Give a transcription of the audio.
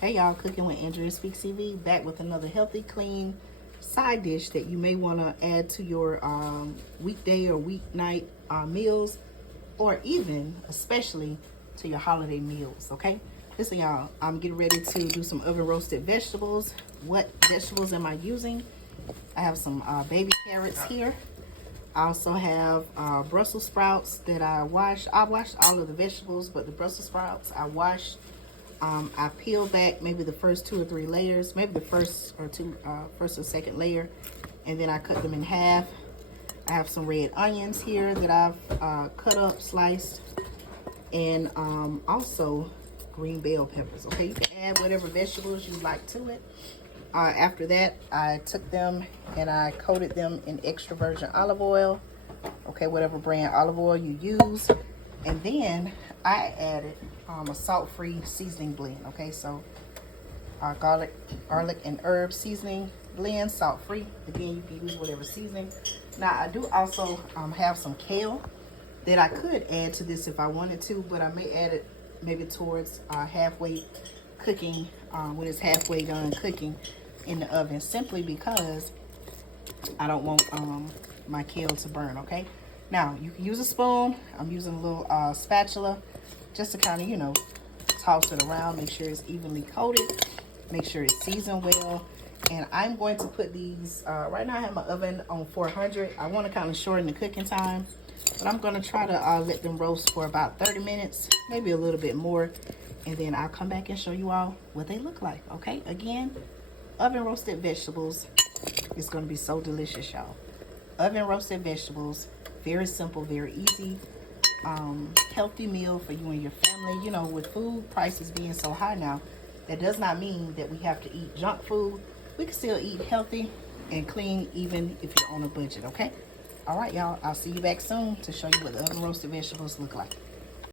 Hey y'all, Cooking with Andrea Speaks TV, back with another healthy, clean side dish that you may want to add to your weekday or weeknight meals, or even, especially, to your holiday meals, okay? Listen y'all, I'm getting ready to do some oven roasted vegetables. What vegetables am I using? I have some baby carrots here. I also have Brussels sprouts that I washed. I washed all of the vegetables, but the Brussels sprouts I washed. I peeled back maybe the first 2 or 3 layers, maybe the first or second layer, and then I cut them in half. I have some red onions here that I've cut up, sliced, and also green bell peppers. Okay, you can add whatever vegetables you like to it. After that, I took them and I coated them in extra virgin olive oil. Okay, whatever brand olive oil you use. And then I added a salt-free seasoning blend. Okay, so garlic and herb seasoning blend, salt-free. Again, you can use whatever seasoning. Now, I do also have some kale that I could add to this if I wanted to, but I may add it maybe towards halfway cooking, when it's halfway done cooking in the oven, simply because I don't want my kale to burn. Okay, now you can use a spoon. I'm using a little spatula just to kind of, you know, toss it around, make sure it's evenly coated, make sure it's seasoned well. And I'm going to put these right now I have my oven on 400. I want to kind of shorten the cooking time, but I'm going to try to let them roast for about 30 minutes, maybe a little bit more, and then I'll come back and show you all what they look like. Okay, again, oven roasted vegetables. It's going to be so delicious, y'all. Oven roasted vegetables, very simple, very easy, healthy meal for you and your family. You know, with food prices being so high now, that does not mean that we have to eat junk food. We can still eat healthy and clean even if you're on a budget. Okay, all right, y'all, I'll see you back soon to show you what the oven roasted vegetables look like.